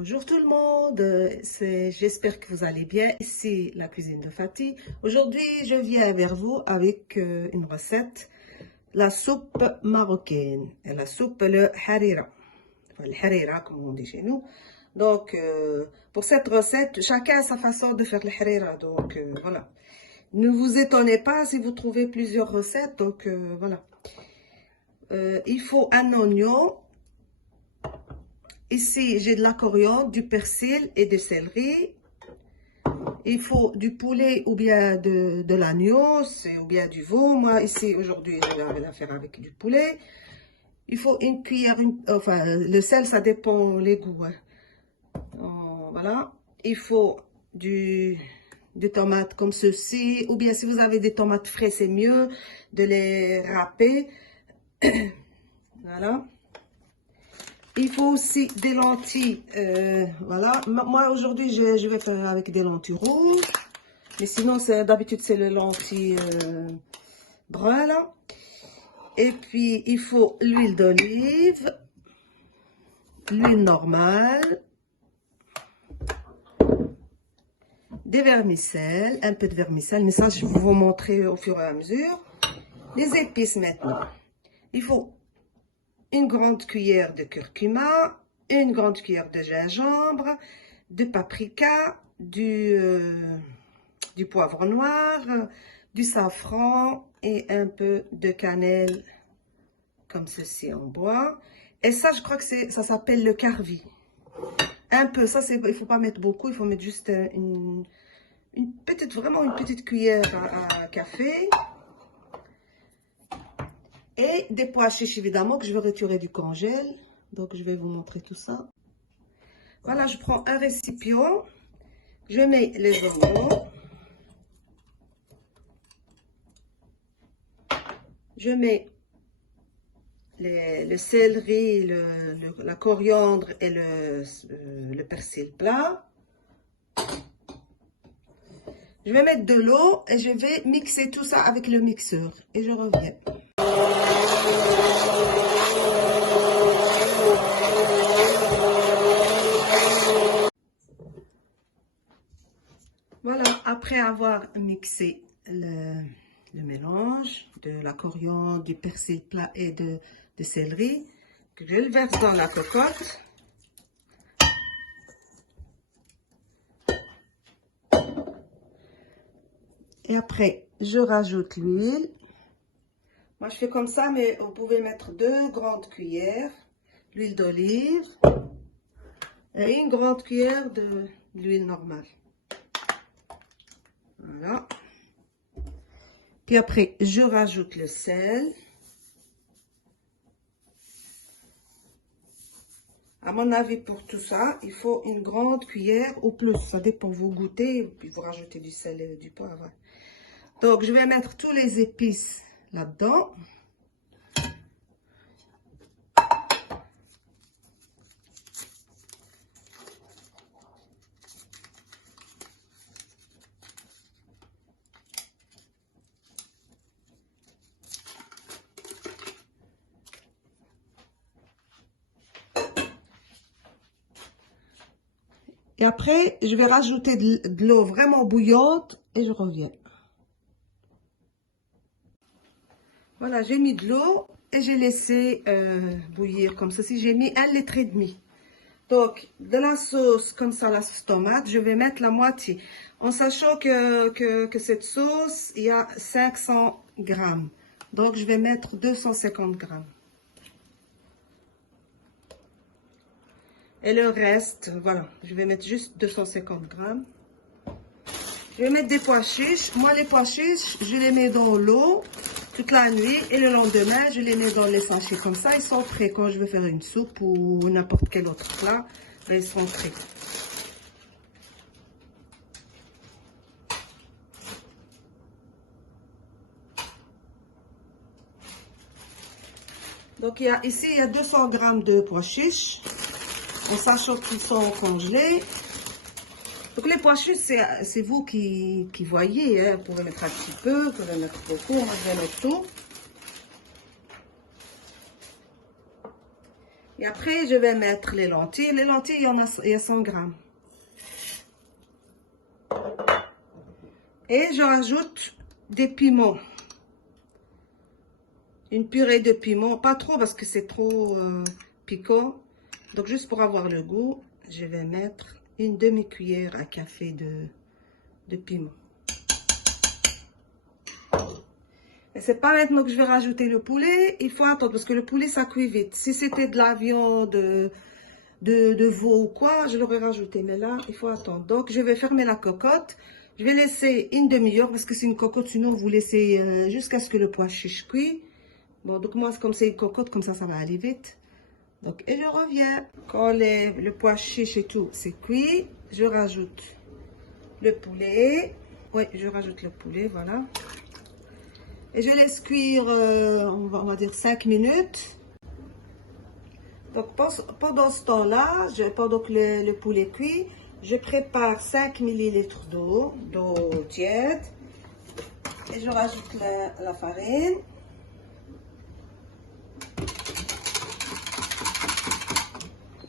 Bonjour tout le monde, j'espère que vous allez bien. Ici la cuisine de Fatih. Aujourd'hui, je viens vers vous avec une recette, la soupe marocaine, et la soupe le harira. Enfin, le harira comme on dit chez nous. Donc, pour cette recette, chacun a sa façon de faire le harira. Donc, voilà. Ne vous étonnez pas si vous trouvez plusieurs recettes. Donc, voilà. Il faut un oignon. Ici, j'ai de la coriandre, du persil et du céleri. Il faut du poulet ou bien de l'agneau, ou bien du veau. Moi, ici, aujourd'hui, je vais la faire avec du poulet. Il faut une cuillère, enfin, le sel, ça dépend les goûts. Hein. Voilà. Il faut des tomates comme ceci, ou bien si vous avez des tomates frais, c'est mieux de les râper. Voilà. Il faut aussi des lentilles, voilà. Moi, aujourd'hui, je vais faire avec des lentilles rouges. Mais sinon, d'habitude, c'est les lentilles brunes, là. Et puis, il faut l'huile d'olive, l'huile normale, des vermicelles, un peu de vermicelle. Mais ça, je vais vous montrer au fur et à mesure. Les épices, maintenant. Il faut une grande cuillère de curcuma, une grande cuillère de gingembre, de paprika, du poivre noir, du safran et un peu de cannelle, comme ceci en bois. Et ça, je crois que ça s'appelle le carvi. Un peu, ça, il ne faut pas mettre beaucoup, il faut mettre juste vraiment une petite cuillère à café. Et des pois chiches, évidemment, que je vais retirer du congèle. Donc, je vais vous montrer tout ça. Voilà, je prends un récipient. Je mets les oignons. Je mets le céleri, la coriandre et le persil plat. Je vais mettre de l'eau et je vais mixer tout ça avec le mixeur. Et je reviens. Voilà, après avoir mixé le mélange de la coriandre, du persil plat et de céleri, je le verse dans la cocotte. Et après, je rajoute l'huile. Moi, je fais comme ça, mais vous pouvez mettre 2 grandes cuillères d'huile d'olive et une grande cuillère de l'huile normale. Voilà. Puis après, je rajoute le sel. À mon avis, pour tout ça, il faut une grande cuillère ou plus. Ça dépend, vous goûtez, puis vous rajoutez du sel et du poivre. Donc, je vais mettre tous les épices là-dedans. Et après, je vais rajouter de l'eau vraiment bouillante et je reviens. Voilà, j'ai mis de l'eau et j'ai laissé bouillir comme ceci. J'ai mis 1,5 litre. Donc, de la sauce, comme ça, la sauce tomate, je vais mettre la moitié. En sachant que cette sauce, il y a 500 grammes. Donc, je vais mettre 250 grammes. Et le reste, voilà, je vais mettre juste 250 grammes. Je vais mettre des pois chiches. Moi, les pois chiches, je les mets dans l'eau toute la nuit. Et le lendemain, je les mets dans les sachets. Comme ça, ils sont frais. Quand je veux faire une soupe ou n'importe quel autre plat, ils sont frais. Donc, ici, il y a 200 grammes de pois chiches. En sachant qu'ils sont congelés. Donc les pois chiches, c'est vous qui voyez. Hein. Vous pouvez mettre un petit peu, vous pouvez mettre beaucoup. Moi, je vais mettre tout. Et après, je vais mettre les lentilles. Les lentilles, il y a 100 grammes. Et je rajoute des piments. Une purée de piment. Pas trop parce que c'est trop piquant. Donc, juste pour avoir le goût, je vais mettre une demi-cuillère à café de piment. Et c'est pas maintenant que je vais rajouter le poulet. Il faut attendre parce que le poulet, ça cuit vite. Si c'était de la viande de veau ou quoi, je l'aurais rajouté. Mais là, il faut attendre. Donc, je vais fermer la cocotte. Je vais laisser une demi-heure parce que c'est une cocotte. Sinon, vous laissez jusqu'à ce que le pois chiche cuit. Bon, donc moi, comme c'est une cocotte, comme ça va aller vite. Donc, et je reviens. Quand le pois chiche et tout, c'est cuit, je rajoute le poulet. Oui, je rajoute le poulet, voilà. Et je laisse cuire, on va dire 5 minutes. Donc, pendant ce temps-là, pendant que le poulet cuit, je prépare 5 ml d'eau tiède. Et je rajoute la farine.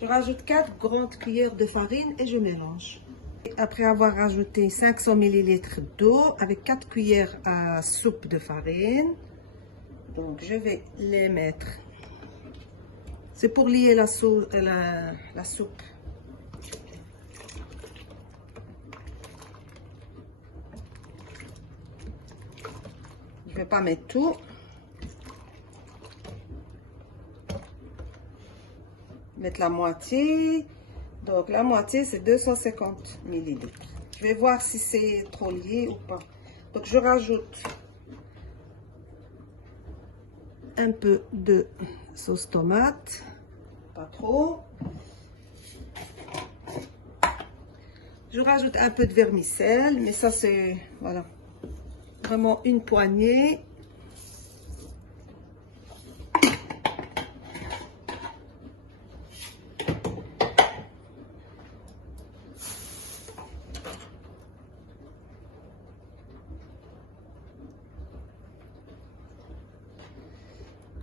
Je rajoute 4 grandes cuillères de farine et je mélange. Après avoir rajouté 500 ml d'eau avec 4 cuillères à soupe de farine, donc je vais les mettre. C'est pour lier la soupe. Je ne vais pas mettre tout. Mettre la moitié. Donc la moitié, c'est 250 ml. Je vais voir si c'est trop lié ou pas. Donc je rajoute un peu de sauce tomate. Pas trop. Je rajoute un peu de vermicelle, mais ça c'est, voilà, vraiment une poignée.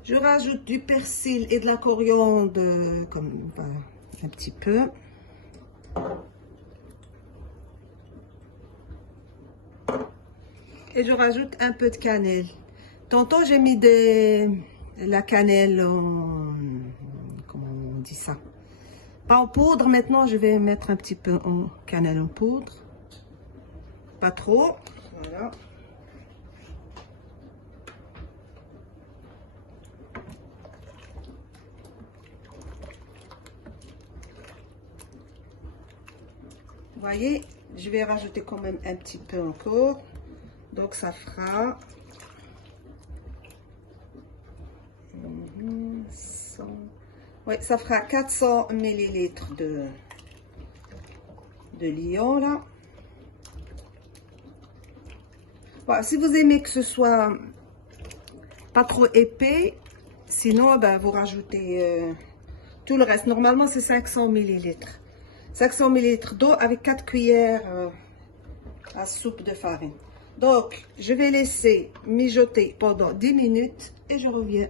Je rajoute du persil et de la coriandre, comme un petit peu. Et je rajoute un peu de cannelle. Tantôt, j'ai mis la cannelle comment on dit ça? Pas en poudre. Maintenant, je vais mettre un petit peu en cannelle en poudre. Pas trop. Voilà. Vous voyez, je vais rajouter quand même un petit peu encore. Donc, ça fera 100, ouais, ça fera 400 ml de liant, là. Voilà, si vous aimez que ce soit pas trop épais, sinon, ben, vous rajoutez tout le reste. Normalement, c'est 500 ml. 500 ml d'eau avec 4 cuillères à soupe de farine. Donc, je vais laisser mijoter pendant 10 minutes et je reviens.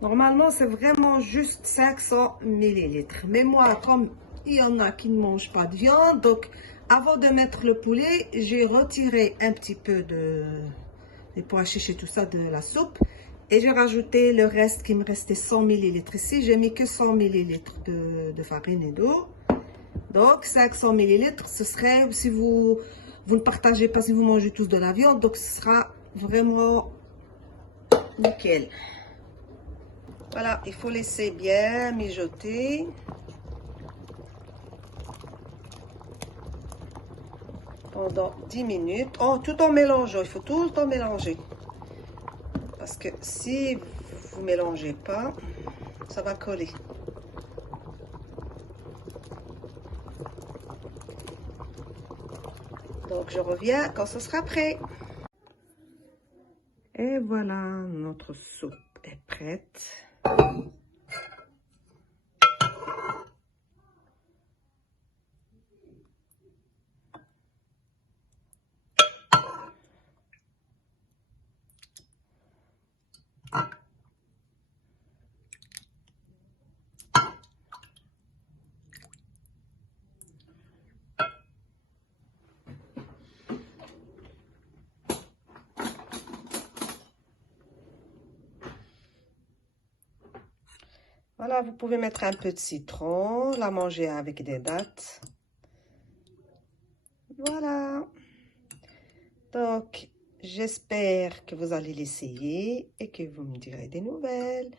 Normalement, c'est vraiment juste 500 ml. Mais moi, comme il y en a qui ne mangent pas de viande, donc avant de mettre le poulet, j'ai retiré un petit peu des pois chiches et tout ça de la soupe. Et j'ai rajouté le reste qui me restait 100 ml. Ici, j'ai mis que 100 ml de farine et d'eau. Donc, 500 ml, ce serait, si vous ne partagez pas, si vous mangez tous de la viande, donc ce sera vraiment nickel. Voilà, il faut laisser bien mijoter. Pendant 10 minutes, tout en mélangeant, il faut tout le temps mélanger. Parce que si vous ne mélangez pas, ça va coller. Donc, je reviens quand ce sera prêt. Et voilà, notre soupe est prête. Voilà, vous pouvez mettre un peu de citron, la manger avec des dattes. Voilà. Donc, j'espère que vous allez l'essayer et que vous me direz des nouvelles.